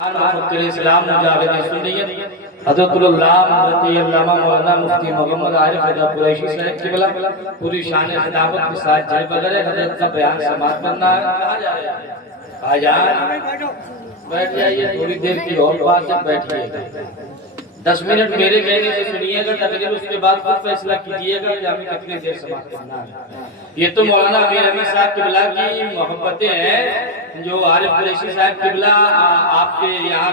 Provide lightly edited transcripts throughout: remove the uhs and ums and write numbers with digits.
مفکر اسلام مجاہد سنیت حضرت اللہ رضی علامہ مولانا مفتی محمد عارف رضا قریشی صاحب قبلہ پوری شان خطابت کے ساتھ جلوہ بغیر حضرت کا بیان سماعت کرنا ہے۔ کہاں جا رہے ہیں؟ آجان بیٹھ جائیے، تھوڑی دیر کی اور بات ہے، بیٹھیے 10 منٹ میرے کہنے سے سنیے گا، تقریر اس کے بعد خود فیصلہ کیجئے گا کہ ہمیں کتنی دیر سماعت کرنا ہے۔ یہ تو مولانا امیر حمید صاحب قبلہ کی محبتیں ہیں جو عارف قریشی صاحب قبلہ آپ کے یہاں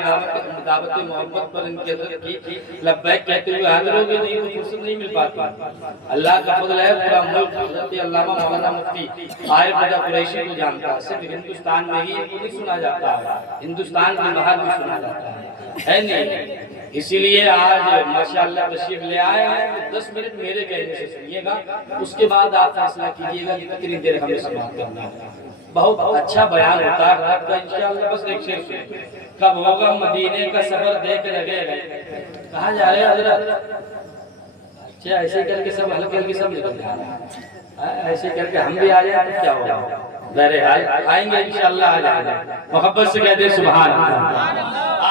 دعوت محبت پر ان کی حضرت کی لبیک کہتے ہوئے حاضر ہو گئے، نہیں تو فرصت نہیں مل پاتی۔ اللہ کا فضل ہے، پورا ملک حضرت علامہ مولانا مفتی عارف رضا قریشی کو جانتا ہے، صرف ہندوستان میں ہی نہیں سنا جاتا ہے، ہندوستان کے باہر بھی سنا جاتا ہے نہیں؟ اسی لیے آج ماشاءاللہ تشریف لے آئے ہیں۔ 10 منٹ میرے کہنے سے سنیے گا، اس کے بعد آپ فیصلہ کیجئے گا کہ کتنی دیر ہمیں سماعت کرنا ہے۔ بہت اچھا بیان ہوتا ہے آپ کا انشاءاللہ۔ بس ایک شعر سنیں، کب ہوگا مدینے کا سفر دیکھ رہے گئے۔ کہاں جا رہے ہیں حضرت؟ اچھا ایسے کر کے سب ہلکے ہلکے سب نکل جا رہے ہیں، ایسے کر کے ہم بھی آ جائیں تو کیا ہوگا؟ بہرحال آئیں گے انشاءاللہ، آ جائیں گے۔ محبت سے کہہ دیں سبحان اللہ۔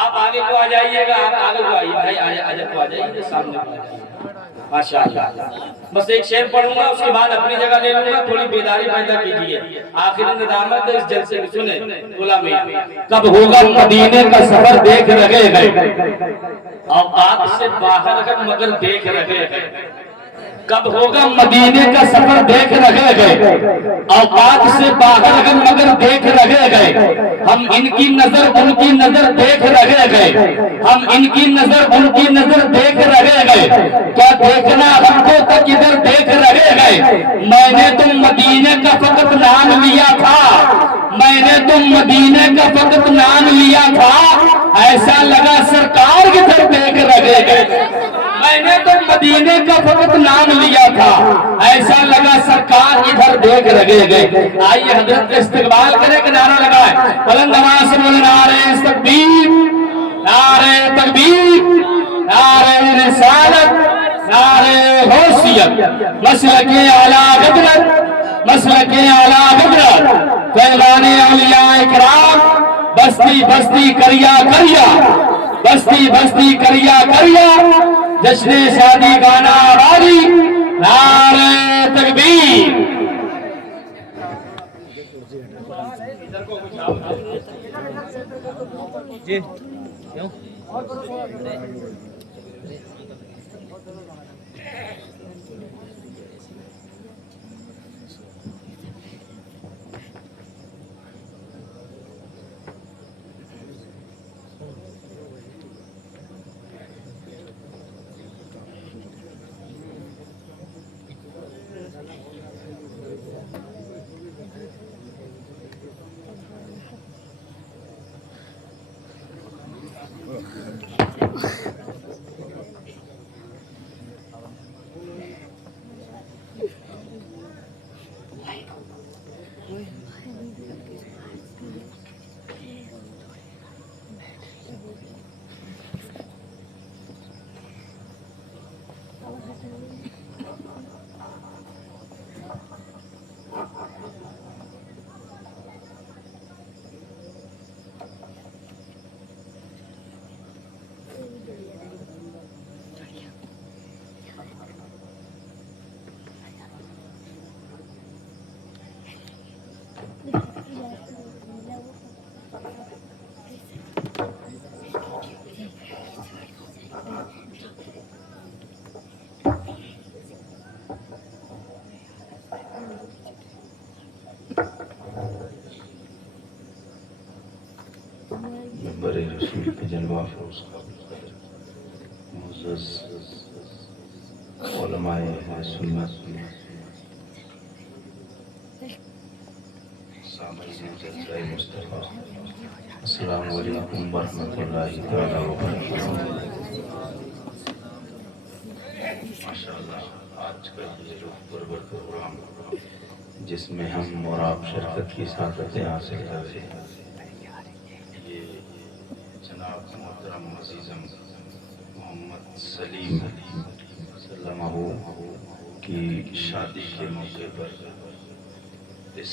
آپ آگے کو آ جائیے گا، آپ آگے کو آئیے، بھائی آجا کو آ جائیے، سامنے کو آ جائیے۔ ماشاءاللہ بس ایک شعر پڑھوں گا، اس کے بعد اپنی جگہ لے لوں گا، تھوڑی بیداری پیدا کیجیے۔ آخری ندامت اس جلسے کی سنیں، غلامی کب ہوگا مدینے کا سفر دیکھ رہے گئے، اوقات سے باہر ہے مگر دیکھ رہے گئے۔ کب ہوگا مدینے کا سفر دیکھ رہے گئے، اوقات سے باہر ہے مگر دیکھ رہے گئے۔ ہم ان کی نظر ان کی نظر دیکھ رہے گئے، ہم ان کی نظر ان کی نظر دیکھ رہے گئے۔ کیا دیکھنا ہم کو تک ادھر دیکھ رہے گئے۔ میں نے تو مدینے کا فقط نام لیا تھا، میں نے تو مدینے کا فقط نام لیا تھا، ایسا لگا سرکار ادھر دیکھ رہے گئے۔ میں نے تو مدینے کا فقط نام لیا تھا، ایسا لگا سرکار ادھر دیکھ رہے گئے۔ آئیے حضرت کے استقبال کرے کہ نعرہ لگائے، بلند آواز سے بولیں نعرہ تکبیر، نعرہ تکبیر، نعرہ رسالت، نعرہ غوثیت، مسلک اعلیٰ غدرت، مسلک اعلیٰ غدرت، فیضان اولیاء اکرام، بستی بستی کریا کریا، بستی بستی کریا کریا، جشن شادی گانا آبادی، نعرہ تکبیر۔ جی کیوں؟ بڑے رسول کے جلوہ فروز معزز علماء سنت، سامعین جلسہ مصطفیٰ، السلام علیکم ورحمۃ اللہ تعالیٰ وبرکاتہ۔ ماشاءاللہ آج کا یہ روح پرور پروگرام جس میں ہم اور آپ شرکت کی سعادتیں حاصل کر رہے ہیں، یہ جناب محترم عزیزم محمد سلیم سلمہ کی شادی کے موقع پر اس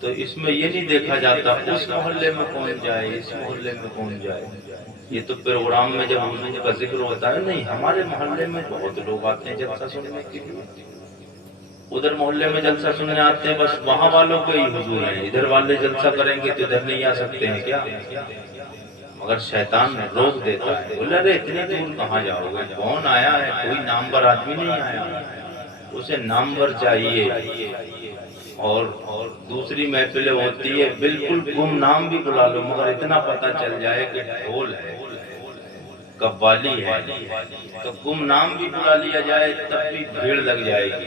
تو اس میں یہ نہیں دیکھا جاتا اس محلے میں کون جائے، اس محلے میں کون جائے، یہ تو پروگرام میں جب حضور کا ذکر ہوتا ہے، نہیں ہمارے محلے میں بہت لوگ آتے ہیں جلسہ سننے کے لیے، ادھر محلے میں جلسہ سننے آتے ہیں، بس وہاں والوں کے ہی حضور ہیں، ادھر والے جلسہ کریں گے تو ادھر نہیں آ سکتے ہیں کیا؟ مگر شیطان روک دیتا ہے، بولے ارے اتنی دور کہاں جاؤ گے، کون آیا ہے، کوئی نامور آدمی نہیں آیا، اسے نامور چاہیے۔ اور دوسری محفلیں ہوتی ہے بالکل گم نام بھی بلا لو، مگر اتنا پتہ چل جائے کہ ڈھول ہے، قوالی ہے، تو گم نام بھی بلا لیا جائے تب بھی بھیڑ لگ جائے گی،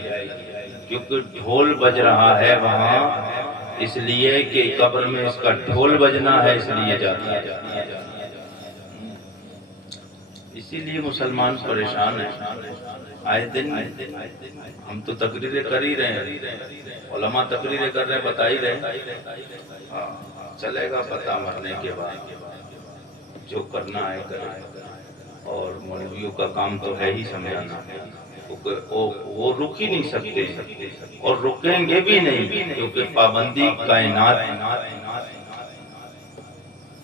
کیونکہ ڈھول بج رہا ہے وہاں، اس لیے کہ قبر میں اس کا ڈھول بجنا ہے، اس لیے جاتا ہے۔ اسی لیے مسلمان پریشان ہیں، آئے دن ہم تو تقریریں کر ہی رہے ہیں، علماء تقریریں کر رہے ہیں، بتا ہی رہے ہیں، چلے گا پتہ مرنے کے بعد، جو کرنا ہے کرے، اور مولویوں کا کام تو ہے ہی سمجھانا، وہ رک ہی نہیں سکتے اور رکیں گے بھی نہیں، کیونکہ پابندی کائنات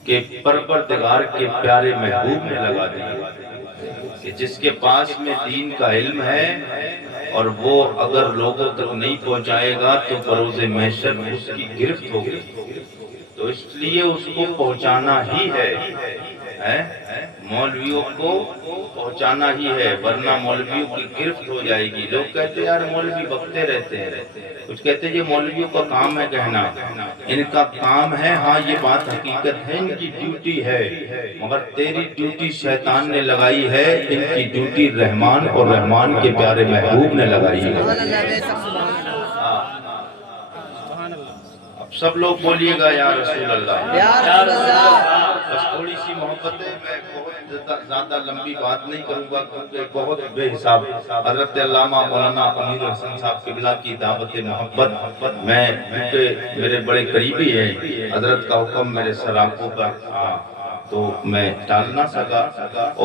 کہ پروردگار کے پیارے محبوب نے لگا دی کہ جس کے پاس میں دین کا علم ہے اور وہ اگر لوگوں تک نہیں پہنچائے گا تو بروز محشر اس کی گرفت ہوگی، تو اس لیے اس کو پہنچانا ہی ہے، مولویوں کو پہنچانا ہی ہے، ورنہ مولویوں کی گرفت ہو جائے گی۔ لوگ کہتے ہیں یار مولوی بکتے رہتے ہیں، کچھ کہتے ہیں یہ مولویوں کا کام ہے کہنا، ان کا کام ہے، ہاں یہ بات حقیقت ہے، ان کی ڈیوٹی ہے، مگر تیری ڈیوٹی شیطان نے لگائی ہے، ان کی ڈیوٹی رحمان اور رحمان کے پیارے محبوب نے لگائی ہے۔ اب سب لوگ بولیے گا یا رسول اللہ، یا رسول اللہ۔ بس تھوڑی سی محبت ہے، میں بہت زیادہ لمبی بات نہیں کروں گا کیونکہ بہت بے حساب حضرت علامہ مولانا امیر حسن صاحب قبلہ کی دعوت محبت، میں کیونکہ میرے بڑے قریبی ہیں، حضرت کا حکم میرے سر آنکھوں پر تو میں ٹال نہ سکا،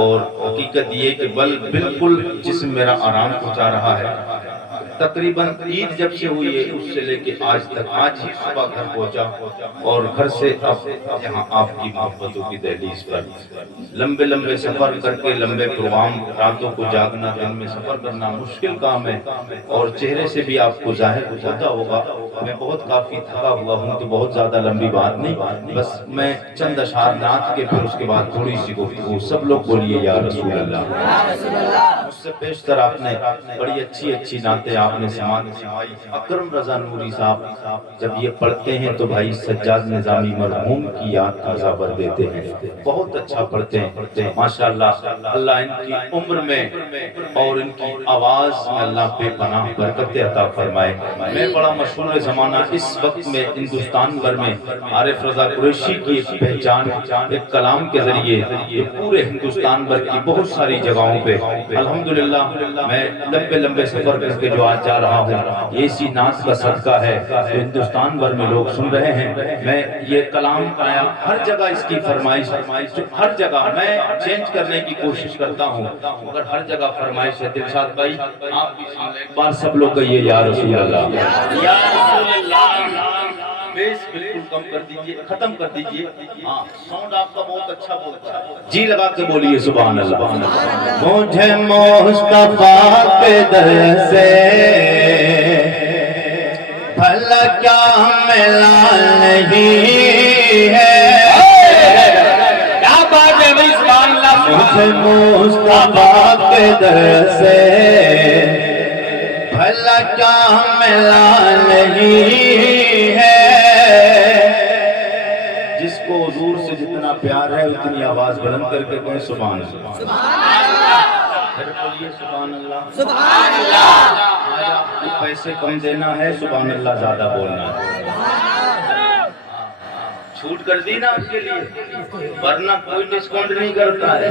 اور حقیقت یہ کہ بالکل جسم میرا آرام پہنچا رہا ہے، تقریباً عید جب سے ہوئی ہے اس سے لے کے آج تک، آج ہی صبح گھر پہنچا، اور گھر سے اب یہاں آپ کی محبتوں کی دہلیز پر لمبے لمبے سفر کر کے، لمبے پروگرام، راتوں کو جاگنا، دن میں سفر کرنا مشکل کام ہے، اور چہرے سے بھی آپ کو ظاہر ہوتا ہوگا میں بہت کافی تھکا ہوا ہوں، تو بہت زیادہ لمبی بات نہیں، بس میں چند اشعار نعت کے، پھر اس کے بعد تھوڑی سی گفتگو۔ سب لوگ بولیے یا رسول اللہ۔ مجھ سے پیشتر آپ نے بڑی اچھی اچھی نعتیں آپ نے سماعت سمائی، اکرم رضا نوری صاحب جب یہ پڑھتے ہیں تو بھائی سجاد نظامی مرحوم کی یاد تازہ کر دیتے ہیں، بہت اچھا پڑھتے ہیں ماشاءاللہ، اللہ ان کی عمر میں اور ان کی آواز میں اللہ بے پناہ برکت عطا فرمائے۔ میں بڑا مشہور زمانہ اس وقت میں ہندوستان بھر میں عارف رضا قریشی کی ایک پہچان ایک کلام کے ذریعے جو پورے ہندوستان بھر کی بہت ساری جگہوں پہ الحمدللہ میں لمبے لمبے سفر کر کے جو آج جا رہا ہوں، یہ اسی ناز کا صدقہ ہے جو ہندوستان بھر میں لوگ سن رہے ہیں۔ میں یہ کلام آیا ہر جگہ اس کی فرمائش، ہر جگہ میں چینج کرنے کی کوشش کرتا ہوں، مگر ہر جگہ فرمائش ہے۔ دلشاد بھائی آپ بھی سن لیں ایک بار، سب لوگ کہیے یا رسول اللہ، یا رسول اللہ۔ بیس بالکل کم کر دیجئے، ختم کر دیجئے، ہاں ساؤنڈ آپ کا بہت اچھا بولتا ہے، جی لگا کے بولیے سبحان اللہ۔ مجھے مصطفیٰ کے در سے بھلا کیا ملا نہیں ہے، کیا بات ہے بھائی، سبحان اللہ۔ مجھے مصطفیٰ کے در سے بھلا کیا ملا نہیں ہے، جس کو حضور سے جتنا پیار ہے اتنی آواز بلند کر کے کہیں سبحان اللہ، سبحان اللہ، پھر بولیے سبحان اللہ، سبحان اللہ۔ آج آپ کو پیسے کم دینا ہے، سبحان اللہ زیادہ بولنا ہے، چھوٹ کر دی نا آپ کے لیے، ورنہ کوئی ڈسکاؤنٹ نہیں کرتا ہے،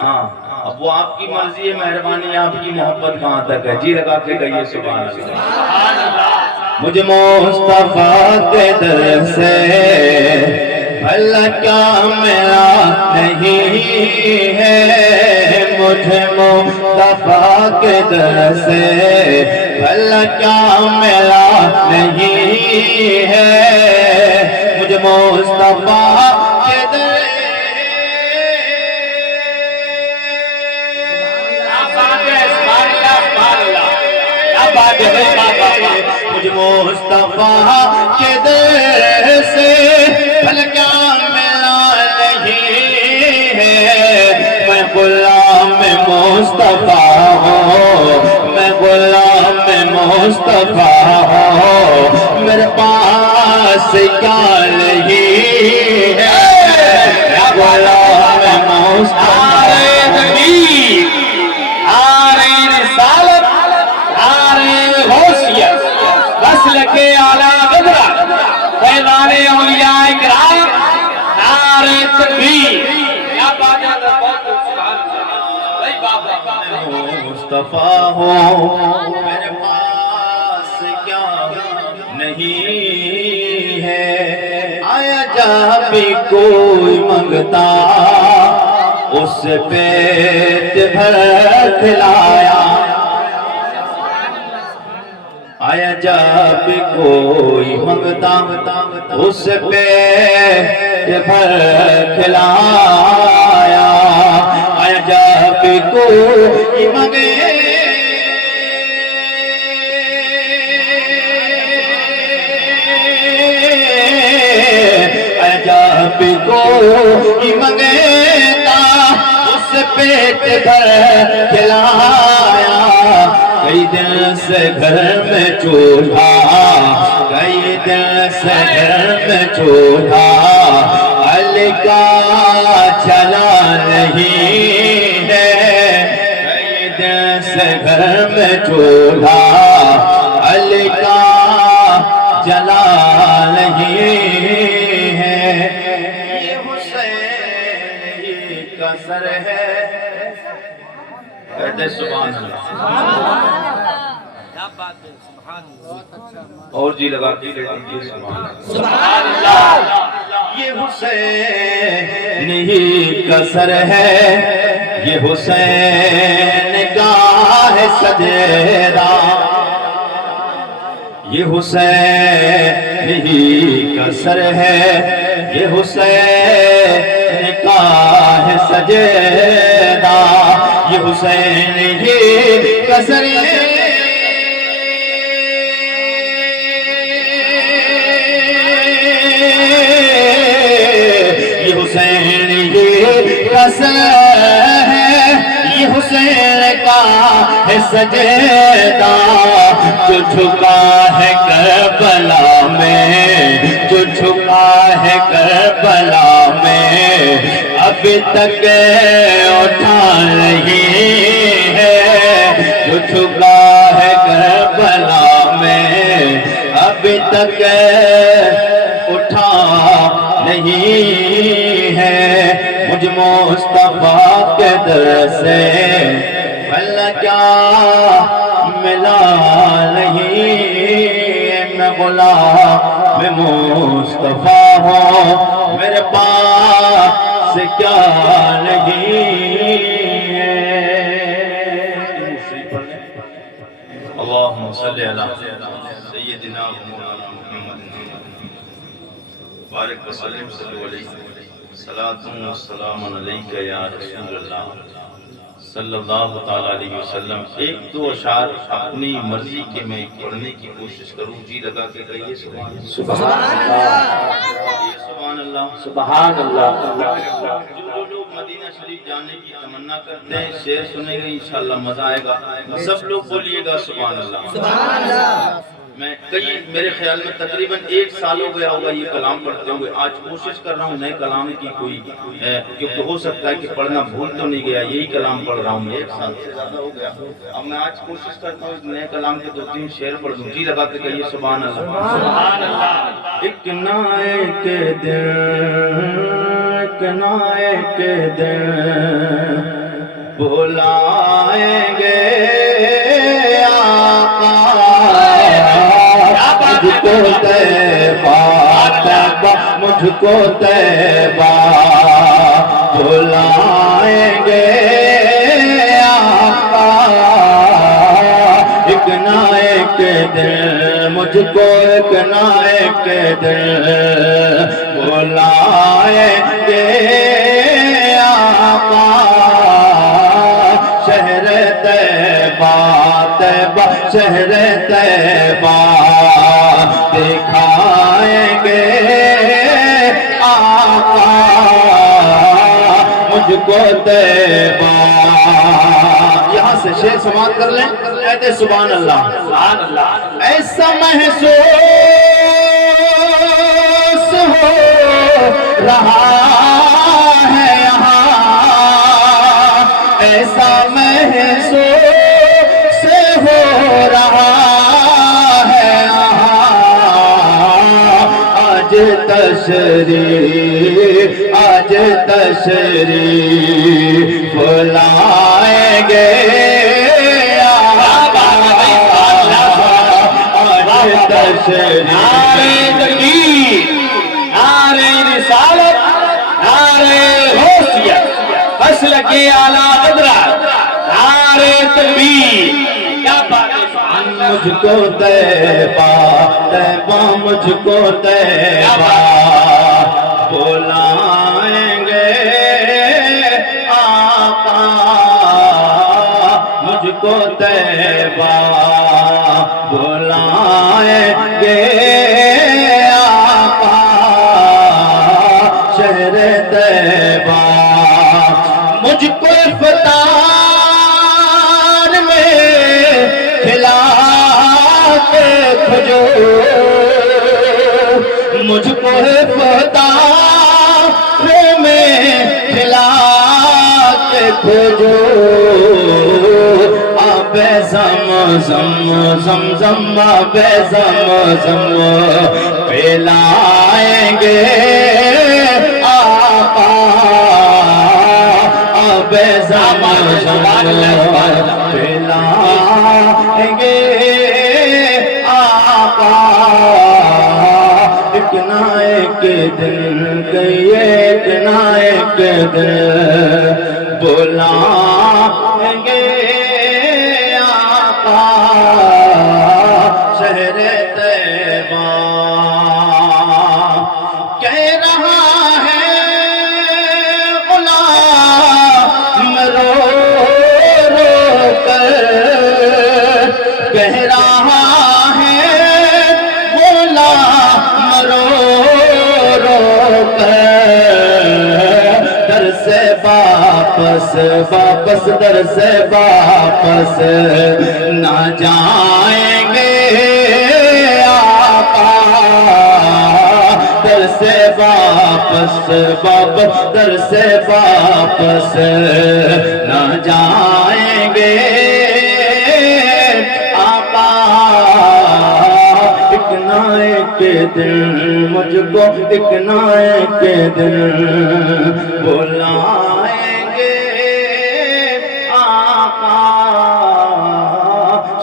ہاں اب وہ آپ کی مرضی ہے، مہربانی آپ کی محبت کہاں تک ہے، جی لگا کے کہیے سبحان اللہ۔ مجھے مصطفیٰ کے در سے بھلا کیا ملا نہیں ہے مجھے مصطفیٰ کے در سے بھلا کیا ملا نہیں ہے مجھے مصطفیٰ کے در مجھے مصطفیٰ کے در سے بھلا کیا ملا نہیں ہے میں غلام مصطفیٰ ہوں میں غلام مصطفیٰ ہوں میرے پاس کیا نہیں ہے غلام مصطفیٰ کے اعلیٰ قدرہ فیضان اولیاء کرام نعرہ تکبیر کیا بات ہے مصطفیٰ ہو میرے پاس کیا نہیں ہے آیا جہاں بھی کوئی منگتا اس پیٹ بھر کھلایا آیا جب کوئی منگتا اس پہ بھر کھلایا آیا جب کوئی منگے آیا جب کوئی منگتا اس پیٹ بھر کھلایا کئی دن سے گھر میں چولہا کئی دن سے گھر میں چولہا علی کا چلا نہیں ہے کئی دن سے گھر میں چولہا علی کا چلا نہیں ہے یہ حسین کا سر ہے کہتے سبحان اللہ اور جی لگا کے کہتے سبحان اللہ یہ حسین ہی کا سر ہے یہ حسین کا ہے سجدہ یہ حسین ہی کا سر ہے یہ حسین کا ہے سجدہ یہ حسین ہی کا سر ہے یہ حسین ہی کا سر ہے یہ حسین کا ہے سجدہ جو جھکا ہے کربلا میں جو جھکا ہے کربلا میں ابھی تک اٹھا نہیں ہے جو جھکا ہے کربلا میں ابھی تک اٹھا نہیں ہے مجھ مصطفیٰ کے در سے بھلا کیا ملا نہیں میں غلام مصطفیٰ ہوں میرے پاس کیا نہیں ہے اللہم صلی علی سیدنا مولانا محمد بارک وسلم صلی علیہ صلاۃ و سلام علیک یا رسول اللہ صلی اللہ تعالیٰ علیہ وسلم. ایک دو اشعار اپنی مرضی کے میں پڑھنے کی کوشش کروں. جی لگا کے کہیے سبحان اللہ سبحان اللہ سبحان اللہ. جو لوگ مدینہ شریف جانے کی تمنا کرتے ہیں شعر سنیں گے انشاءاللہ مزہ آئے گا. سب لوگ بولیے گا سبحان اللہ سبحان اللہ. میں میرے خیال میں تقریباً 1 سال ہو گیا ہوگا یہ کلام پڑھتے ہوں گے. آج کوشش کر رہا ہوں نئے کلام کی کوئی کیونکہ ہو سکتا ہے کہ پڑھنا بھول تو نہیں گیا, یہی کلام پڑھ رہا ہوں. 1 سال سے زیادہ ہو گیا. اب میں آج کوشش کرتا ہوں نئے کلام کے 2-3 شعر پڑھ دوں. جی لگا کے کہیے سبحان اللہ سبحان اللہ. ایک نہ ایک دن بلائیں گے مجھ مجھ کو طیبہ بلائیں گے آقا، ایک نہ ایک دن مجھ کو ایک نہ ایک دن بلائیں گے آقا، شہر طیبہ طیبہ شہر طیبہ دکھائیں گے آقا، مجھ کو طیبہ. یہاں سے شعر سماعت کر لیں، کہتے سبحان اللہ. سبحان اللہ. ایسا محسوس ہو رہا ہے یہاں، ایسا محسوس ہو رہا ہے یہاں، آج تشریف آج تشریف لائیں گے نعرہ تکبیر، نعرہ رسالت، نعرہ غوثیت، مسلک اعلیٰ حضرت، نعرہ تکبیر. کیا بات ہے. مجھ کو طیبہ طیبہ مجھ کو طیبہ بلائیں گے آقا، مجھ کو طیبہ بلائیں گے آقا، شہر طیبہ. مجھ کو افطار میں کھلا کے کھجور، مجھ کو افطار میں کھلا کے کھجور، آب زمزم زمزم آب زمزم پلائیں گے آقا، آب زمزم پلائیں گے آقا، ایک نہ ایک دن گئے ایک نہ ایک دن بلائیں گے آقا، شہر طیبہ. کہہ رہا ہے غلام رو رو کر، کہہ رہا ہے غلام رو رو کر، در سے واپس واپس در سے واپس نہ جائیں گے آقا، در سے واپس واپس در سے واپس نہ جائیں گے آقا، ایک نہ ایک دن مجھ کو ایک نہ ایک دن بلائیں گے آقا،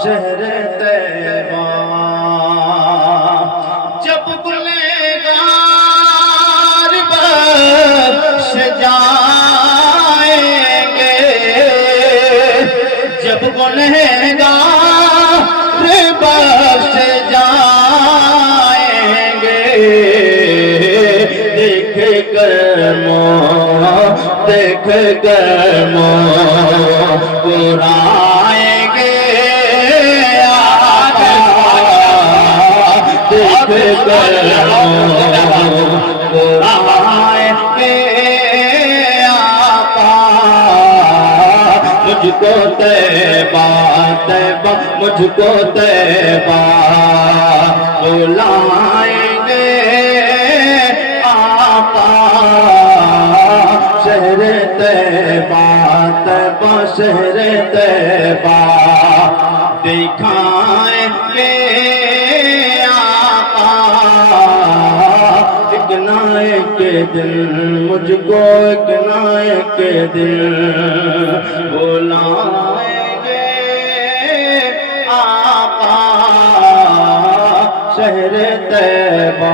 شہر طیبہ. جب گنہگار بخش جائیں گے، جب گنہگار بخش جائیں گے، دیکھ کر مسکرائیں گے آقا، دیکھ کر مسکرائیں گے آقا، مجھ کو طیبہ طیبہ مجھ کو طیبہ بلائیں گے آقا، شہر طیبہ طیبہ شہر طیبہ دکھائیں گے آقا، ایک نہ ایک دن مجھ کو ایک نہ ایک دن بلائیں گے آقا، شہر طیبہ.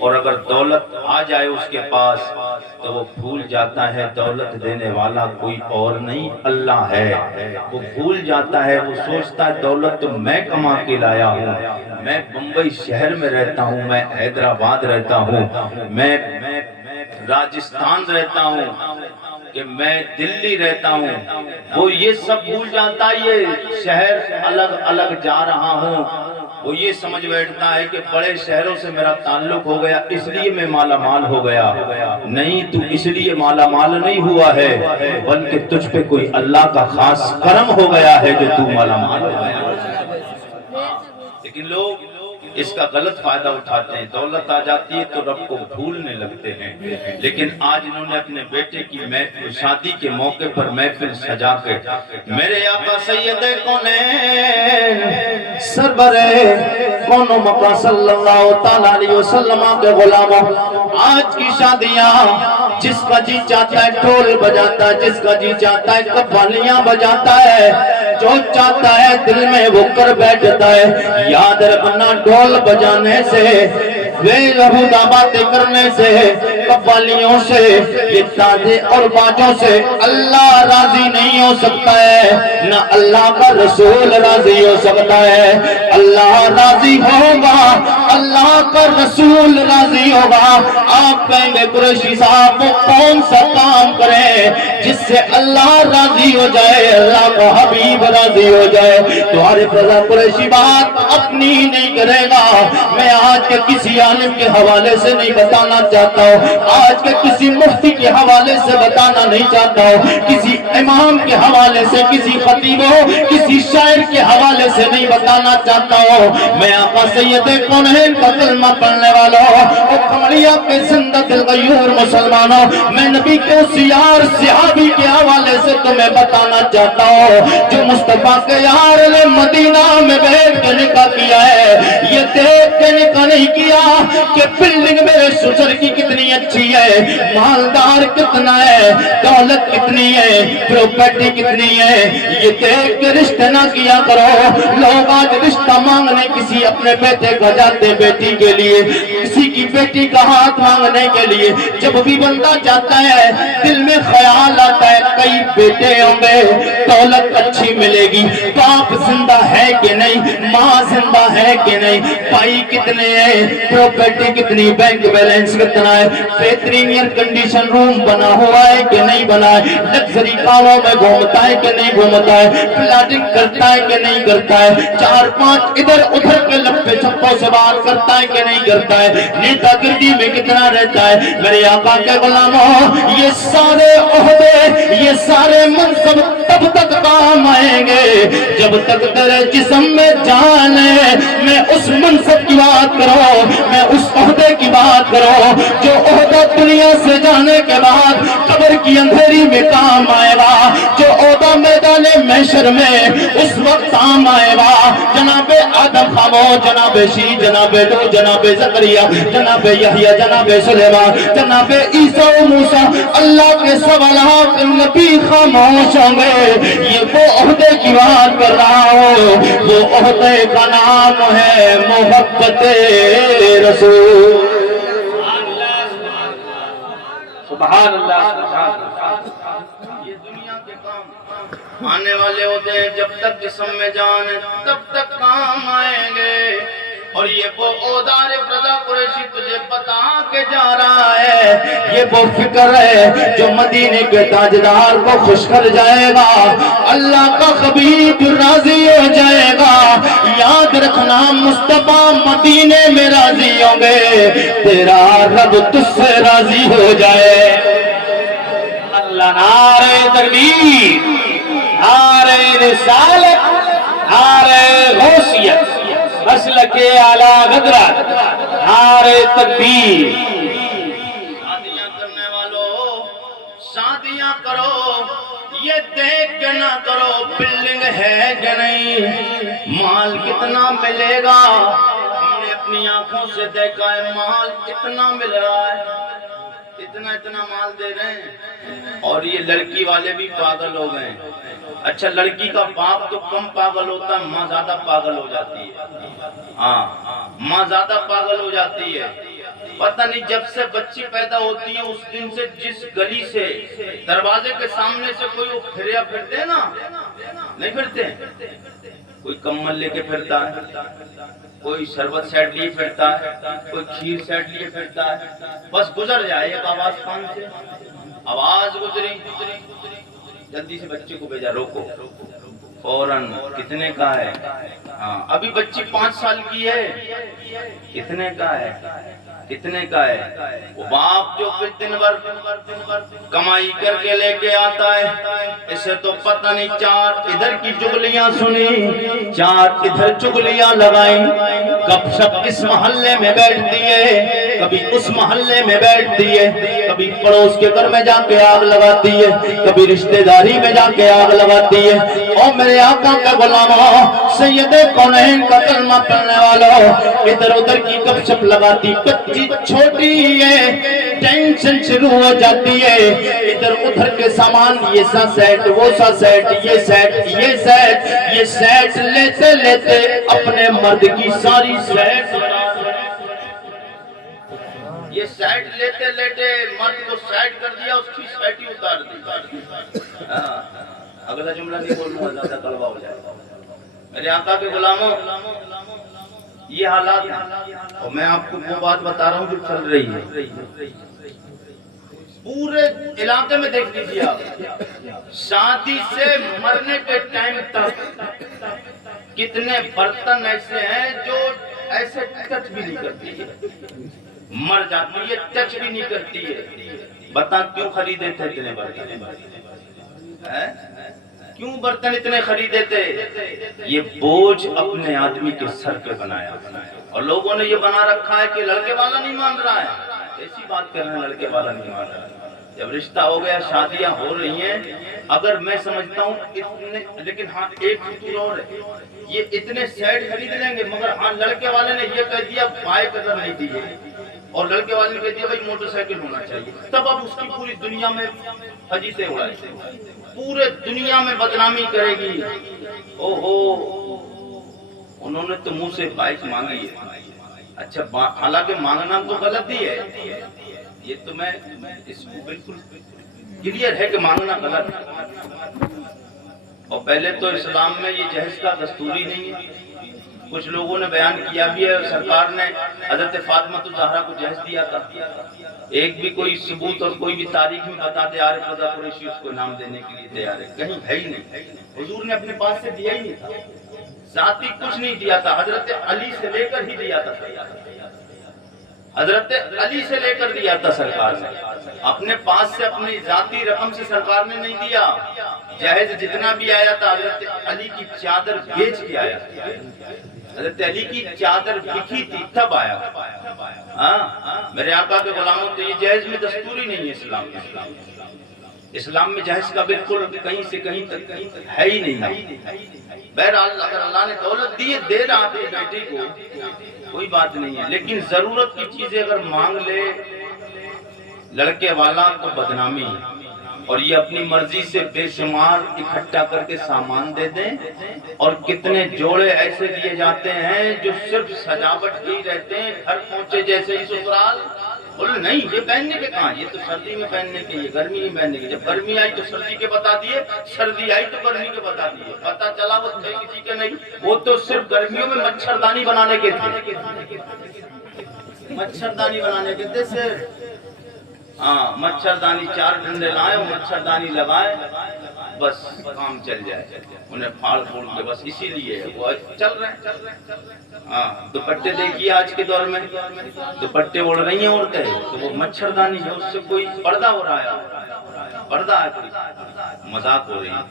اور اگر دولت آ جائے اس کے پاس تو وہ بھول جاتا ہے دولت دینے والا کوئی اور نہیں اللہ ہے. وہ بھول جاتا ہے, وہ سوچتا ہے دولت تو میں کما کے لایا ہوں, میں بمبئی شہر میں رہتا ہوں, میں حیدرآباد رہتا ہوں, میں راجستھان رہتا ہوں, کہ میں دلی رہتا ہوں. وہ یہ سب بھول جاتا ہے یہ شہر الگ الگ جا رہا ہوں. وہ یہ سمجھ بیٹھتا ہے کہ بڑے شہروں سے میرا تعلق ہو گیا اس لیے میں مالا مال ہو گیا. نہیں, تو اس لیے مالا مال نہیں ہوا ہے, بلکہ تجھ پہ کوئی اللہ کا خاص کرم ہو گیا ہے جو تو مالا مال ہو گیا. لیکن لوگ اس کا غلط فائدہ اٹھاتے ہیں. دولت آ جاتی ہے تو رب کو بھولنے لگتے ہیں. لیکن آج انہوں نے اپنے بیٹے کی شادی کے موقع پر محفل سجا کے میرے آقا سید کونین سرور کون و مکہ صلی اللہ تعالیٰ علیہ وسلم کے غلاموں, آج کی شادیاں جس کا جی چاہتا ہے ڈھول بجاتا ہے, جس کا جی چاہتا ہے قوالیاں بجاتا ہے, جو چاہتا ہے دل میں وہ کر بیٹھتا ہے. یاد رکھنا ڈھول بجانے سے, بے رہودہ باتیں کرنے سے, قوالیوں سے, یہ تازے اور باجوں سے اللہ راضی نہیں ہو سکتا ہے, نہ اللہ کا رسول راضی ہو سکتا ہے. اللہ راضی ہوگا, اللہ کا رسول راضی ہوگا. آپ کہیں گے قریشی صاحب وہ کون سا کام کریں جس سے اللہ راضی ہو جائے, اللہ کا حبیب راضی ہو جائے؟ تمہارے فضا قریشی بات اپنی نہیں کرے گا. میں آج کے کسی عالم کے حوالے سے نہیں بتانا چاہتا ہوں, آج کے کسی مفتی کے حوالے سے بتانا نہیں چاہتا ہوں, کسی امام کے حوالے سے, کسی خطیب ہو, کسی شاعر کے حوالے سے نہیں بتانا چاہتا ہوں. میں آقا سید کونین کا کلمہ پڑھنے والا ہوں, اور کمڑیا کے زندہ دل غیور مسلمانوں, میں نبی کے اس یار صحابی کے حوالے سے تمہیں بتانا چاہتا ہوں جو مصطفیٰ کے یار نے مدینہ میں بیٹھ کے نکاح کیا ہے. یہ دیکھ کے نکاح نہیں کیا کہ بلڈنگ میرے سسر کی کتنی اچھی ہے, مالدار کتنا ہے, دولت کتنی ہے, پراپرٹی کتنی ہے, یہ دیکھ کے رشتہ نہ کیا کرو. لوگ آج رشتہ مانگنے کسی اپنے بیٹے کا جاتے بیٹی کے لیے, کسی کی بیٹی کا ہاتھ مانگنے کے لیے. جب بھی بندہ جاتا ہے دل میں خیال آتا ہے کئی بیٹے ہوں گے, دولت اچھی ملے گی, باپ زندہ ہے کہ نہیں, ماں زندہ ہے کہ نہیں, بھائی کتنے ہیں, پراپرٹی کتنی, بینک بیلنس کتنا ہے, بہترین ایئر کنڈیشن روم بنا ہوا ہے کہ نہیں بنا ہے, لگژری کاروں میں گھومتا ہے کہ نہیں گھومتا ہے, پلاٹنگ کرتا ہے کہ نہیں کرتا ہے, 4-5 ادھر ادھر کے لپے چھپوں سے بات کرتا ہے کہ نہیں کرتا ہے, نیتا گردی میں کتنا رہتا ہے. میرے آقا کے غلاموں, یہ سارے عہدے, یہ سارے منصب تب تک کام آئیں گے جب تک تیرے جسم میں جان ہے. میں اس منصب کی بات کرو, میں اس عہدے کی بات کرو جو عہدہ دنیا سے جانے کے بعد قبر کی اندھیری میں کام آئے گا, جو عہدہ میدان محشر میں اس وقت کام آئے گا. جناب آدم خاموش, جناب شیش, جناب نوح, جناب زکریا, جناب یحییٰ, جناب سلیمان, جناب عیسیٰ و موسیٰ, اللہ کے سوالات نبی خاموش ہوں گے. یہ وہ عہدے کی بات کر رہا ہوں, وہ عہدے کا نام ہے محبت رسول. سبحان اللہ, سبحان اللہ. یہ دنیا کے کام آنے والے ہوتے ہیں, جب تک جسم میں جان ہے تب تک کام آئیں گے. اور یہ وہ عہدہ رضا قریشی تجھے بتا کے جا رہا ہے, یہ وہ فکر ہے جو مدینے کے تاجدار کو خوش کر جائے گا, اللہ کا حبیب راضی ہو جائے گا. یاد رکھنا مصطفیٰ مدینے میں راضی ہوں گے, تیرا رب تجھ سے راضی ہو جائے. اللہ نعرہ تکبیر, نعرہ رسالت, نعرہ غوثیت, مسلک اعلیٰ حضرت, نعرہ تکبیر. شادیاں کرنے والوں, شادیاں کرو, یہ دیکھ کے نہ کرو بلڈنگ ہے کہ نہیں, مال کتنا ملے گا. ہم نے اپنی آنکھوں سے دیکھا ہے مال کتنا مل رہا ہے, اتنا اتنا مال دے رہے ہیں, اور یہ لڑکی والے بھی پاگل ہو گئے. اچھا لڑکی کا باپ تو کم پاگل ہوتا ہے, ماں زیادہ پاگل ہو جاتی ہے. ہاں, ماں زیادہ پاگل ہو جاتی ہے. پتہ نہیں جب سے بچی پیدا ہوتی ہے اس دن سے جس گلی سے دروازے کے سامنے سے کوئی وہ پھریا پھرتے ہیں نا، نہیں پھرتے ہیں، کوئی کمل لے کے پھرتا ہے، کوئی شربت سیٹ لیے پھرتا ہے، کوئی کھیر سیٹ لیے پھرتا ہے، بس گزر جائے ایک آواز کان سے، آواز گزری، جلدی سے بچے کو بھیجا، روکو فوراً، کتنے کا ہے؟ ہاں ابھی بچی 5 سال کی ہے، کتنے کا ہے؟ کتنے کا ہے؟ وہ باپ جو دن بھر کمائی کر کے لے کے آتا ہے، اسے تو پتہ نہیں 4 ادھر کی چگلیاں سنی، 4 ادھر چگلیاں لگائیں، کب شب اس محلے میں بیٹھتی ہے، کبھی اس محلے میں بیٹھتی ہے، کبھی پڑوس کے گھر میں جا کے آگ لگاتی ہے، کبھی رشتہ داری میں جا کے آگ لگاتی ہے۔ اور میرے آقا کا غلاموں، سید کونین کا کلمہ پڑھنے والوں، ادھر ادھر کی گپ شپ لگاتی، بچی چھوٹی ہے، ٹینشن شروع ہو جاتی ہے، ادھر ادھر کے سامان، یہ سا سیٹ، وہ سا سیٹ، یہ سیٹ، یہ سیٹ، یہ سیٹ لیتے لیتے اپنے مرد کی ساری سیٹ، یہ سیٹ لیتے لیتے مرد کو سیٹ کر دیا، اس کی سیٹ ہی اتار دی۔ اگلا جملہ نہیں بولوں گا، زیادہ کڑوا ہو جائے گا۔ میرے آقا کے غلاموں، یہ حالات ہیں، اور میں آپ کو وہ بات بتا رہا ہوں جو چل رہی ہے پورے علاقے میں۔ دیکھ لیجیے آپ، شادی سے مرنے کے ٹائم تک کتنے برتن ایسے ہیں جو ایسے ٹچ بھی نہیں کرتی ہے، مر جاتی ہے ٹچ بھی نہیں کرتی ہے۔ بتا کیوں خریدے تھے اتنے برتن؟ کیوں برتن اتنے خریدے تھے؟ یہ بوجھ اپنے آدمی کے سر پہ بنایا، اور لوگوں نے یہ بنا رکھا ہے کہ لڑکے والا نہیں مان رہا ہے، ایسی بات کر رہے ہیں لڑکے والا نہیں مان رہا ہے۔ جب رشتہ ہو گیا، شادیاں ہو رہی ہیں، اگر میں سمجھتا ہوں اتنے، لیکن ہاں ایک فطور اور ہے، یہ اتنے سیٹ خرید لیں گے، مگر ہاں لڑکے والے نے یہ کہہ دیا بائک اگر نہیں دیے، اور لڑکے والے نے کہہ دیا بھائی موٹر سائیکل ہونا چاہیے، تب اب اس کی پوری دنیا میں فجیتیں اڑائیں، پورے دنیا میں بدنامی کرے گی۔ او ہو، انہوں نے تو منہ سے بائک مانگی ہے، اچھا حالانکہ مانگنا تو غلط ہی ہے، یہ تو میں اس کو بالکل کلیئر ہے کہ مانگنا غلط ہے۔ اور پہلے تو اسلام میں یہ جہیز کا دستوری نہیں ہے، کچھ لوگوں نے بیان کیا بھی ہے، سرکار نے حضرت فاطمہ الزہرا کو جہیز دیا تھا، ایک بھی کوئی ثبوت اور کوئی بھی تاریخ میں بتا دے عارف رضا قریشی اس کو نام دینے کے لیے تیار ہے، کہیں ہے ہی نہیں، حضور نے اپنے پاس سے دیا ہی نہیں تھا، ذاتی کچھ نہیں دیا تھا، حضرت علی سے لے کر ہی دیا تھا، حضرت علی سے لے کر دیا تھا سرکار نے، اپنے پاس سے اپنی ذاتی رقم سے سرکار نے نہیں دیا، جہیز جتنا بھی آیا تھا حضرت علی کی چادر بیچ کے آیا تھا، حضرت علی کی چادر بکی تھی تب آیا۔ میرے آقا کے غلاموں تو یہ جہیز میں دستوری نہیں ہے اسلام میں، اسلام میں جہیز کا بالکل کہیں سے کہیں تک ہے ہی نہیں۔ بہرحال اگر اللہ نے دولت دی ہے، دے رہا اپنی بیٹی کو، کوئی بات نہیں ہے، لیکن ضرورت کی چیزیں اگر مانگ لے لڑکے والا تو بدنامی، اور یہ اپنی مرضی سے بے شمار اکٹھا کر کے سامان دے دیں، اور کتنے جوڑے ایسے دیے جاتے ہیں جو صرف سجاوٹ ہی رہتے ہیں، گھر پہنچے جیسے ہی سسرال، بولے نہیں یہ پہننے کے کہاں، یہ تو سردی میں پہننے کے، یہ گرمی میں پہننے کے، جب گرمی آئی تو سردی کے بتا دیے، سردی آئی تو گرمی کے بتا دیے، پتا چلا وہ تھے کسی کے نہیں، وہ تو صرف گرمیوں میں مچھردانی بنانے کے تھے، مچھردانی بنانے کے تھے صرف، ہاں مچھردانی 4 ڈنڈے لائے، مچھردانی لگائے، بس کام چل جائے، انہیں پھاڑ پھوڑ کے بس اسی لیے وہ چل رہے ہیں۔ ہاں دوپٹے دیکھیے آج کے دور میں دوپٹے اوڑھ رہی ہیں عورتیں، تو وہ مچھردانی ہے، اس سے کوئی پردہ ہو رہا ہے، پردہ ہے، کوئی مذاق ہو رہی ہے۔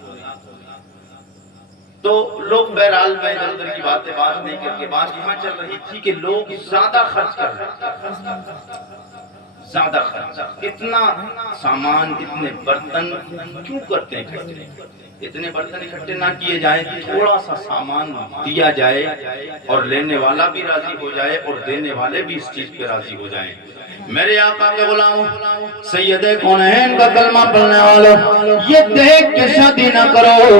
تو لوگ بہرحال میں ادھر ادھر کی بات نہیں کر کے، بات یہاں چل رہی تھی کہ لوگ زیادہ خرچ کر رہے ہیں، زیادہ خرچ، اتنا سامان، اتنے برتن کیوں کرتے ہیں اکٹھے؟ اتنے برتن اکٹھے نہ کیے جائیں، تھوڑا سا سامان دیا جائے اور لینے والا بھی راضی ہو جائے اور دینے والے بھی اس چیز پہ راضی ہو جائیں۔ میرے آقا کے غلاموں، سید کونین کا کلمہ پڑھنے والوں، یہ دیکھ کے شادی نہ کرو،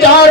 4,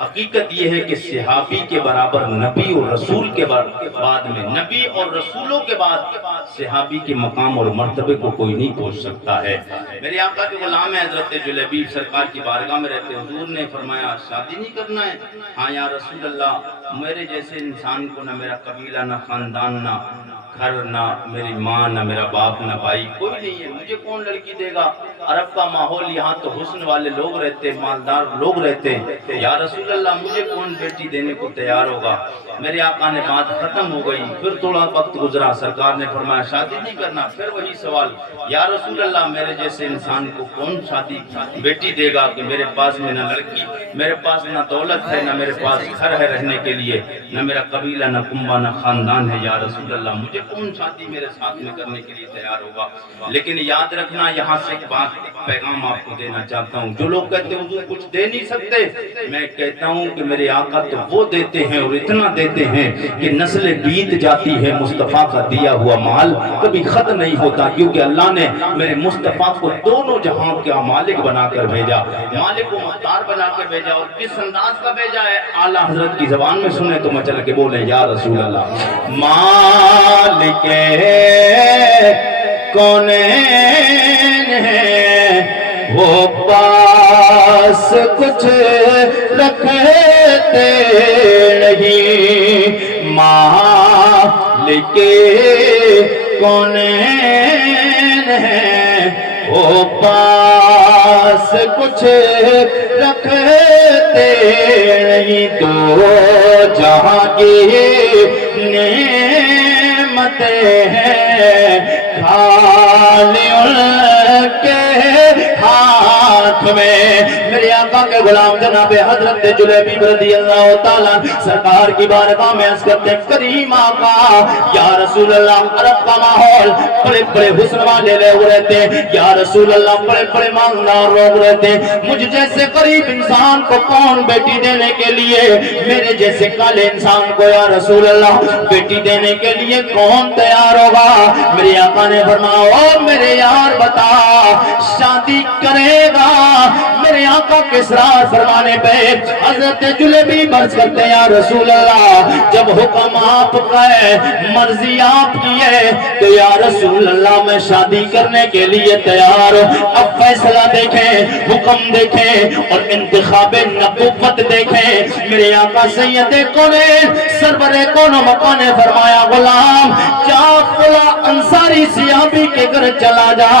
حقیقت یہ ہے کہ صحابی کے برابر نبی اور رسول کے بعد میں، نبی اور رسولوں کے بعد صحابی کے مقام اور مرتبے کو کوئی نہیں پہنچ سکتا ہے۔ میرے آقا کے غلام ہیں حضرت جلیبیب سرکار کی بارگاہ میں رہتے، حضور نے فرمایا شادی نہیں کرنا ہے؟ ہاں یا رسول اللہ، میرے جیسے انسان کو نہ میرا قبیلہ، نہ خاندان، نہ گھر، نہ میری ماں، نہ میرا باپ، نہ بھائی، کوئی نہیں ہے، مجھے کون لڑکی دے گا؟ عرب کا ماحول، یہاں تو حسن والے لوگ رہتے، مالدار لوگ رہتے، یا رسول اللہ مجھے کون بیٹی دینے کو تیار ہوگا؟ میرے آقا نے بات ختم ہو گئی، پھر تھوڑا وقت گزرا، سرکار نے فرمایا شادی نہیں کرنا؟ پھر وہی سوال، یا رسول اللہ میرے جیسے انسان کو کون شادی بیٹی دے گا کہ میرے پاس میں نہ لڑکی، میرے پاس نہ دولت ہے، نہ میرے پاس گھر ہے رہنے کے لیے، نہ میرا قبیلہ، نہ کنبہ، نہ خاندان ہے، یا رسول اللہ مجھے کون شادی میرے ساتھ میں کرنے کے لیے تیار ہوگا؟ لیکن یاد رکھنا، یہاں سے ایک بات، ایک پیغام آپ کو دینا چاہتا ہوں۔ جو لوگ کہتے ہیں حضور کچھ دے نہیں سکتے، میں کہتا ہوں کہ میرے آقا تو وہ دیتے ہیں اور اتنا دیتے ہیں کہ نسل بیت جاتی ہے۔ مصطفیٰ کا دیا ہوا مال کبھی ختم نہیں ہوتا، کیونکہ اللہ نے میرے مصطفیٰ کو دونوں جہاں کا مالک بنا کر بھیجا، مالک و مختار بنا کے بھیجا، اور کس انداز کا بھیجا ہے اعلیٰ حضرت کی زبان میں سنیں تو مچل کے بولیں یا رسول اللہ۔ مالک کونین ہے وہ پاس کچھ رکھتے نہیں، مالک کونین ہے وہ پاس کچھ رکھتے نہیں، تو جہاں کی نعمتیں ہیں خالی ان کے ہاتھ میں۔ میرے آقا کے غلام جناب حضرت جلیبیب رضی اللہ تعالیٰ سرکار کی بارگاہ میں عرض کرتے ہیں کریم آقا یا رسول اللہ، عرب کا ماحول بڑے بڑے حسن والے لوگ رہتے ہیں، یا رسول اللہ بڑے بڑے مالدار لوگ رہتے ہیں، مجھ جیسے غریب انسان کو کون بیٹی دینے کے لیے، میرے جیسے کالے انسان کو یا رسول اللہ بیٹی دینے کے لیے کون تیار ہوگا؟ میرے آقا نے فرمایا او میرے یار بتا شادی کرے گا؟ میرے آقا کے اصرار فرمانے پہ حضرت جلیبیب عرض کرتے ہیں یا رسول اللہ جب حکم آپ کا ہے، مرضی آپ کی ہے، تو یا رسول اللہ میں شادی کرنے کے لیے تیار ہوں۔ اب فیصلہ دیکھیں، حکم دیکھیں اور انتخاب نبوت دیکھیں۔ میرے آقا سید کونین سرور کون و مکان نے فرمایا غلام جا فلاں انصاری صحابی کے گھر چلا جا،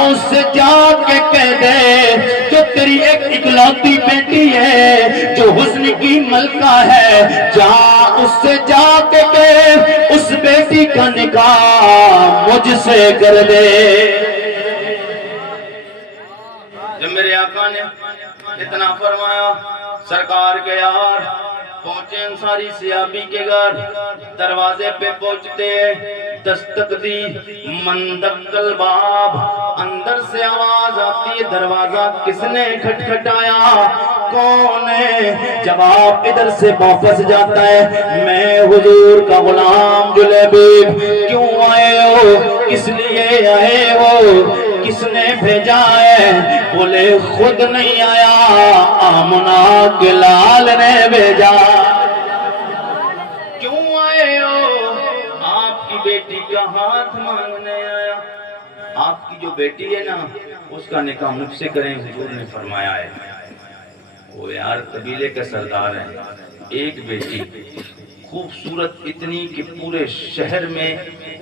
اس سے جا کے کہہ دے جو تیری ایک اکلوتی بیٹی ہے جو حسن کی ملکہ ہے، جا اس سے جا کے کہہ اس بیٹی کا نکاح مجھ سے کر دے۔ جب میرے آقا نے اتنا فرمایا، سرکار کے یار پہنچے انصاری صحابی کے گھر، دروازے پہ پہنچتے دستک دی، مندق الباب، اندر سے آواز آتی ہے دروازہ کس نے کھٹکھٹایا؟ کون ہے؟ جواب ادھر سے واپس جاتا ہے میں حضور کا غلام جلیبیب۔ کیوں آئے ہو؟ کس لیے آئے ہو؟ کس نے بھیجا ہے؟ بولے خود نہیں آیا، آمنہ کے لال نے بھیجا۔ کیوں آئے ہو؟ آپ کی بیٹی کا ہاتھ مانگنے آیا۔ آپ کی جو بیٹی ہے نا اس کا نکاح مجھ سے کریں، حضور نے فرمایا ہے۔ وہ یار قبیلے کا سردار ہے، ایک بیٹی خوبصورت اتنی کہ پورے شہر میں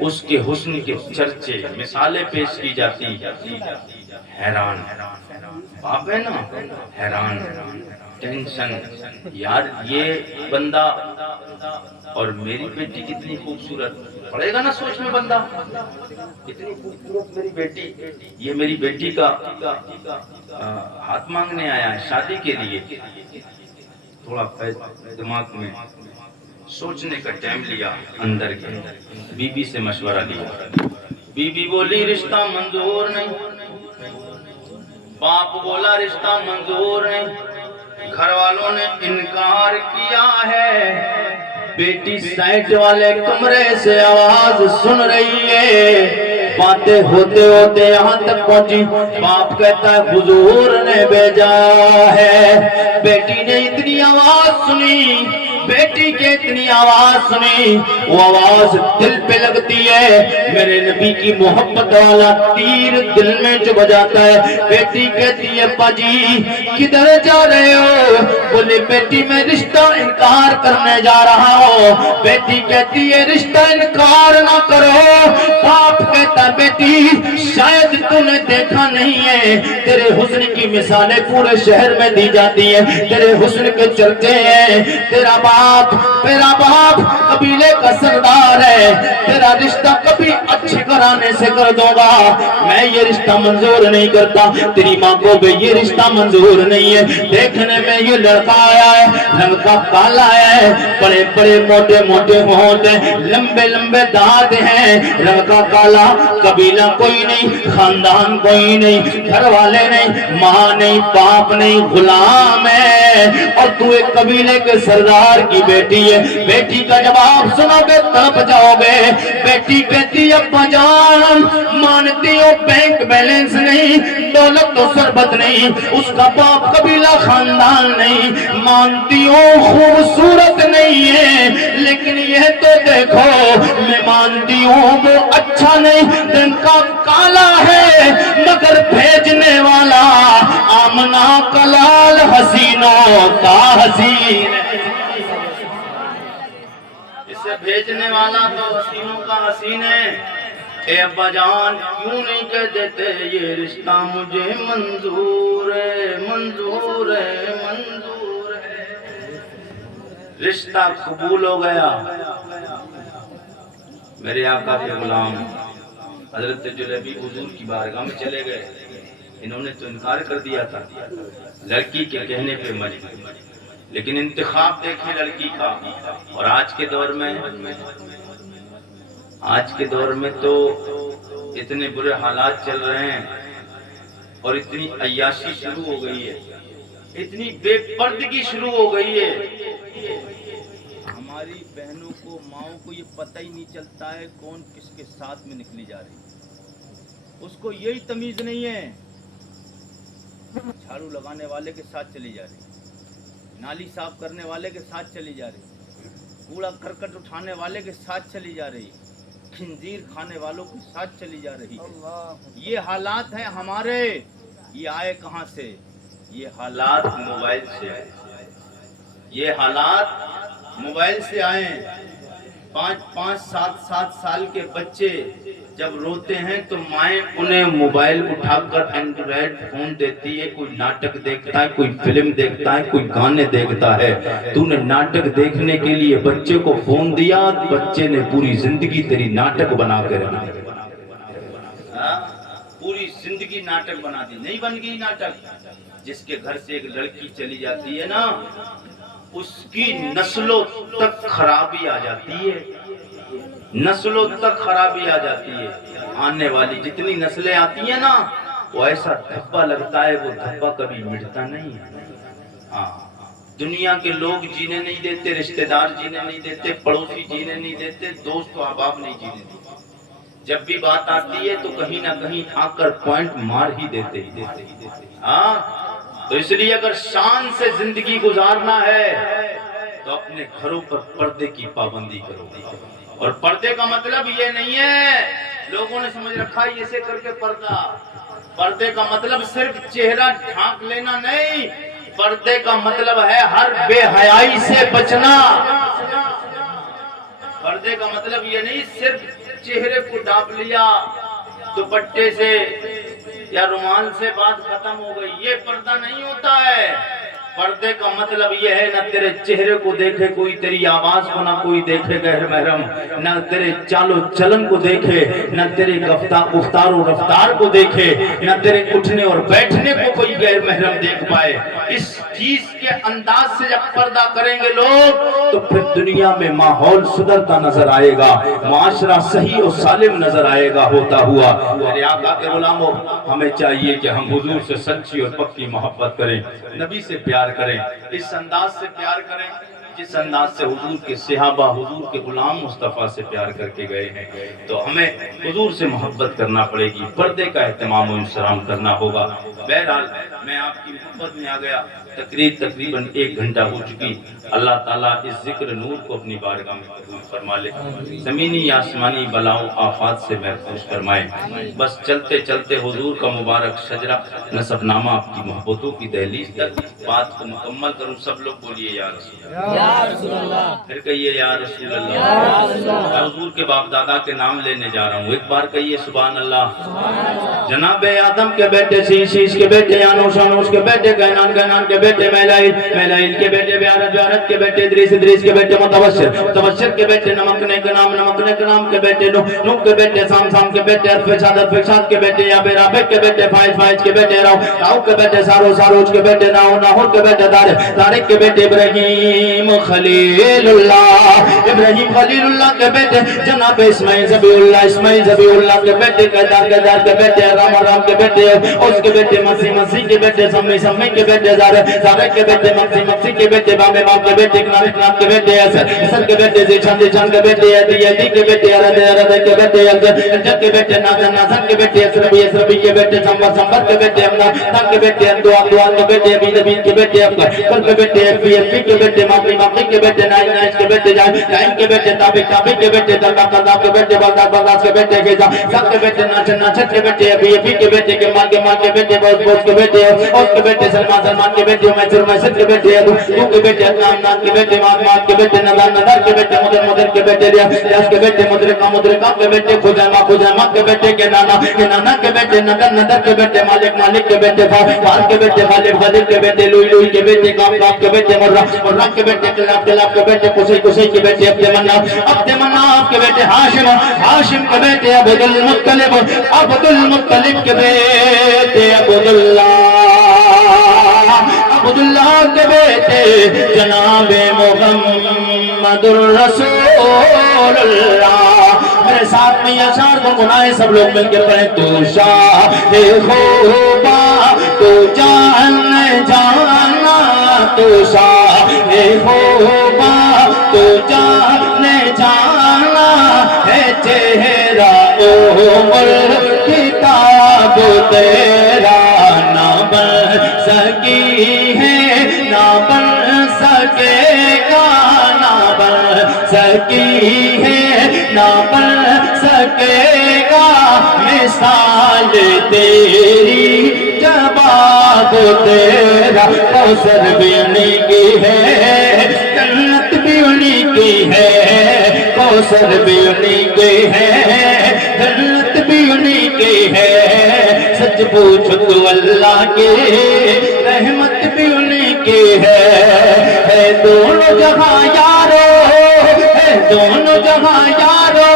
اس کے حسن کے چرچے مثالیں پیش کی جاتی، حیران باپ ہے نا، حیران ٹینشن، یار یہ بندہ اور میری بیٹی کتنی خوبصورت، پڑے گا نا سوچ میں بندہ، اتنی خوبصورت میری بیٹی، یہ میری بیٹی کا ہاتھ مانگنے آیا ہے شادی کے لیے۔ تھوڑا دماغ میں سوچنے کا ٹائم لیا، اندر کے بی بی سے مشورہ لیا، بی بی بولی رشتہ منظور نہیں، باپ بولا رشتہ منظور نہیں، گھر والوں نے انکار کیا ہے، بیٹی سائٹ والے کمرے سے آواز سن رہی ہے، باتیں ہوتے ہوتے یہاں تک پہنچی، باپ کہتا ہے حضور نے بھیجا ہے۔ بیٹی نے اتنی آواز سنی، بیٹی کے اتنی آواز سنی، وہ آواز دل پہ لگتی ہے، میرے نبی کی محبت والا تیر دل میں چبھ جاتا ہے۔ بیٹی کہتی ہے ابا جی کدھر جا رہے ہو؟ بولے بیٹی میں رشتہ انکار کرنے جا رہا ہوں۔ بیٹی کہتی ہے رشتہ انکار نہ کرو۔ باپ کہتا ہے بیٹی شاید تو نے دیکھا نہیں ہے، تیرے حسن کی مثالیں پورے شہر میں دی جاتی ہیں، تیرے حسن کے چرچے ہیں، تیرا باپ قبیلے کا سردار ہے، تیرا رشتہ کبھی اچھے گھرانے سے کر دوں گا، میں یہ رشتہ منظور نہیں کرتا، تیری ماں کو بھی یہ رشتہ منظور نہیں ہے۔ دیکھنے میں یہ لڑکا آیا ہے، لڑکا کالا ہے، بڑے بڑے موٹے موٹے ہونٹ ہیں، لمبے لمبے دانت ہیں، لڑکا کالا، قبیلہ کوئی نہیں، خاندان کوئی نہیں، گھر والے نہیں، ماں نہیں، باپ نہیں، غلام ہے، اور تو ایک قبیلے کے سردار کی بیٹی ہے۔ بیٹی کا جواب سنو گے تڑپ جاؤ گے۔ بیٹی کہتی ہے ابا جان مانتی ہو بینک بیلنس نہیں، دولت و ثروت نہیں، اس کا باپ قبیلہ خاندان نہیں، مانتی ہو خوبصورت نہیں ہے، لیکن یہ تو دیکھو میں مانتی ہوں وہ اچھا نہیں، دن کا کالا ہے، مگر بھیجنے والا آمنہ کلال حسینوں کا حسین ہے۔ اسے بھیجنے والا تو حسینوں کا حسین ہے۔ اے ابا جان کیوں نہیں کہہ دیتے یہ رشتہ مجھے منظور ہے، منظور ہے، منظور ہے۔ رشتہ قبول ہو گیا۔ میرے آقا کے غلام حضرت جلیبی حضور کی بارگاہ میں چلے گئے، انہوں نے تو انکار کر دیا تھا لڑکی کے کہنے پہ مجبور، لیکن انتخاب دیکھیں لڑکی کا۔ اور آج کے دور میں تو اتنے برے حالات چل رہے ہیں اور اتنی عیاشی شروع ہو گئی ہے، اتنی بے پردگی شروع ہو گئی ہے، ہماری بہنوں کو ماؤں کو یہ پتہ ہی نہیں چلتا ہے کون کس کے ساتھ میں نکلی جا رہی ہے، اس کو یہی تمیز نہیں ہے، جھاڑو لگانے والے کے ساتھ چلی جا رہی، نالی صاف کرنے والے کے ساتھ چلی جا رہی، کوڑا کرکٹ اٹھانے والے کے ساتھ چلی جا رہی، خنزیر کھانے والوں کے ساتھ چلی جا رہی ہے۔ یہ حالات ہیں ہمارے، یہ آئے کہاں سے؟ یہ حالات موبائل سے آئے، یہ حالات موبائل سے آئے۔ 5-7 سال کے بچے جب روتے ہیں تو مائیں انہیں موبائل اٹھا کر اینڈرائڈ فون دیتی ہے، کوئی ناٹک دیکھتا ہے، کوئی فلم دیکھتا ہے، کوئی گانے دیکھتا ہے۔ تو نے ناٹک دیکھنے کے لیے بچے کو فون دیا، بچے نے پوری زندگی تیری ناٹک بنا کے رکھ دی، پوری زندگی ناٹک بنا دی، نہیں بن گئی ناٹک۔ جس کے گھر سے ایک لڑکی چلی جاتی ہے نا، اس کی نسلوں تک خرابی آ جاتی ہے، نسلوں تک خرابی آ جاتی ہے۔ آنے والی جتنی نسلیں آتی ہیں نا، وہ ایسا دھبا لگتا ہے، وہ دھبا کبھی مٹتا نہیں ہے۔ ہاں، دنیا کے لوگ جینے نہیں دیتے، رشتہ دار جینے نہیں دیتے، پڑوسی جینے نہیں دیتے، دوست و احباب نہیں جینے دیتے۔ جب بھی بات آتی ہے تو کہیں نہ کہیں آ کر پوائنٹ مار ہی دیتے ہی دیتے۔ ہاں، تو اس لیے اگر شان سے زندگی گزارنا ہے تو اپنے گھروں پر پردے کی پابندی کرو۔ اور پردے کا مطلب یہ نہیں ہے، لوگوں نے سمجھ رکھا ہے اسے کر کے پردہ، پردے کا مطلب صرف چہرہ ڈھانک لینا نہیں، پردے کا مطلب ہے ہر بے حیائی سے بچنا۔ پردے کا مطلب یہ نہیں صرف چہرے کو ڈھانپ لیا، دوپٹے سے یا رومال سے بات ختم ہو گئی، یہ پردہ نہیں ہوتا ہے۔ پردے کا مطلب یہ ہے نہ تیرے چہرے کو دیکھے کوئی، تیری آواز کو نہ کوئی دیکھے غیر محرم، نہ تیرے چال و چلن کو دیکھے، نہ تیرے گفتار و رفتار کو دیکھے، نہ تیرے اٹھنے اور بیٹھنے کو کوئی غیر محرم دیکھ پائے۔ اس چیز کے انداز سے جب پردہ کریں گے لوگ تو پھر دنیا میں ماحول سدھرتا نظر آئے گا، معاشرہ صحیح و سالم نظر آئے گا ہوتا ہوا۔ میرے آقا کے غلاموں، ہمیں چاہیے کہ ہم حضور سے سچی اور پکی محبت کریں، نبی سے پیار کریں، اس انداز سے پیار کریں جس انداز سے حضور کے صحابہ حضور کے غلام مصطفیٰ سے پیار کر کے گئے ہیں، تو ہمیں حضور سے محبت کرنا پڑے گی، پردے کا اہتمام و احترام کرنا ہوگا۔ بہرحال میں آپ کی محبت میں آ گیا، تقریباً 1 گھنٹہ ہو چکی۔ اللہ تعالیٰ اس ذکر نور کو اپنی بارگاہ میں قبول فرما لے، زمینی یا آسمانی بلاؤں آفات سے محفوظ فرمائے۔ بس چلتے چلتے حضور کا مبارک شجرہ نسب نامہ آپ کی محبتوں کی دہلیز تک بات کو مکمل کروں۔ سب لوگ بولیے یا رسول اللہ، پھر کہیے یا رسول اللہ۔ میں حضور کے باپ دادا کے نام لینے جا رہا ہوں، ایک بار کہیے سبحان اللہ۔ جناب آدم کے بیٹے شیش کے بیٹے انوش کے بیٹے گینان کے بیٹے میلائل کے بیٹے بیارت کے بیٹے ادریس کے بیٹے متبشر کے بیٹے نمکنے کے نام کے بیٹے نوح کے بیٹے سام کے بیٹے ارفشاد کے بیٹے رابع کے بیٹے فائز کے بیٹے راؤ کے بیٹے ساروج کے بیٹے ناہور کے بیٹے طارق کے بیٹے ابراہیم خلیل اللہ کے بیٹے جناب اسماعیل ذبیح اللہ کے بیٹے قیدار کے بیٹے رام کے بیٹے اس کے بیٹے مسیح کے بیٹے سمی کے بیٹے زارے کے بیٹے مقسی کے بیٹے بام کے بیٹے اکنام کے بیٹے حسن کے بیٹے زیشان کے بیٹے عدی کے بیٹے ارد کے بیٹے الجد کے بیٹے نازن کے بیٹے اسربی کے بیٹے سمبر کے بیٹے امنا کے بیٹے اندوان کے بیٹے عبید کے بیٹے کل کے بیٹے FP کے بیٹے ماقی کے بیٹے نائش کے بیٹے جائم کے بیٹے تابق کے بیٹے دلداب کے بیٹے بلداز کے بیٹے غیزہ سب کے بیٹے ناچر کے بیٹے FP کے بیٹے کمال کے بیٹے بوز کے بیٹے اس کے بیٹے سلمان کے بیٹے میسر کے بیٹے تو کے بیٹے نام کے بیٹے مات کے بیٹے ندار کے بیٹے مدر کے بیٹے ریاض کے بیٹے مدرکا کے بیٹے خزیمہ کے بیٹے کے نانا کے بیٹے ندر کے بیٹے مالک کے بیٹے فار کے بیٹے غالب کے بیٹے لوئی کے بیٹے کاف کے بیٹے مرہ کے بیٹے کلاف کے بیٹے قصی کے بیٹے عبد مناف کے بیٹے ہاشم کے بیٹے عبد المطلب کے بیٹے عبداللہ کے بیٹے جناب محمد الرسول اللہ۔ میرے ساتھ میں یہ اشعار گنگنائے سب لوگ مل کے پڑھیں۔ تو شاہ خوبا تو جانا تو شاہ خوبا تو جانا ہے چہرہ عمر کتاب تیرا نہ بن سکی ہے نہ بن سکے گا نہ بن سکی ہے نہ بن سکے گا مثال تیری جواب تیرا کوثر بھی انہیں کی ہے جنت بھی انہیں کی ہے کوثر بھی انہیں کی ہے جنت بھی انہیں کی ہے سچ پوچھ تو اللہ کی رحمت بھی انہیں کی ہے دونوں جہاں یارو ہے دونوں جہاں یارو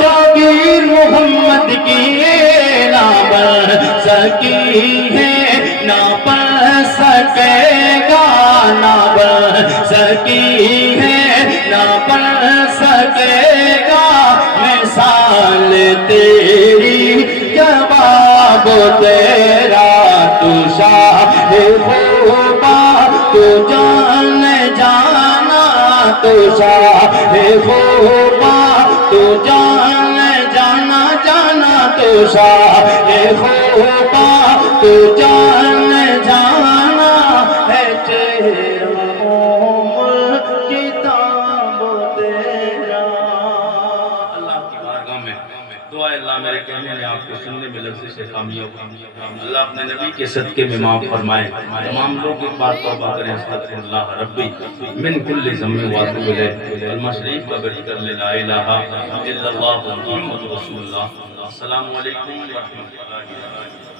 جاگیر محمد کی نہ بن سکی ہے نہ بن سکے گا نہ بن سکی ہے نہ بن سکے گا مثال تیری جواب تیرا تو شاہ خوبا تو جانا تو شاہ خوبا تو جانا تو شاہ خوبا تو جانا ہے چہرہ عمر کتاب تیرا۔ اللہ کی بارگاہ میں دعا اللہ میرے کہنے میں آپ کو سننے میں لفظ سے کامیاب اللہ اپنے نبی کے صدقے میں معاف فرمائے۔ تمام لوگ ایک بار توبہ کریں استغفر اللہ ربی من کل ذنب واتوب الیہ کلمہ شریف کا گھڑی کر لے لا الہ الا اللہ محمد رسول اللہ۔ السلام علیکم ورحمۃ اللہ وبرکاتہ۔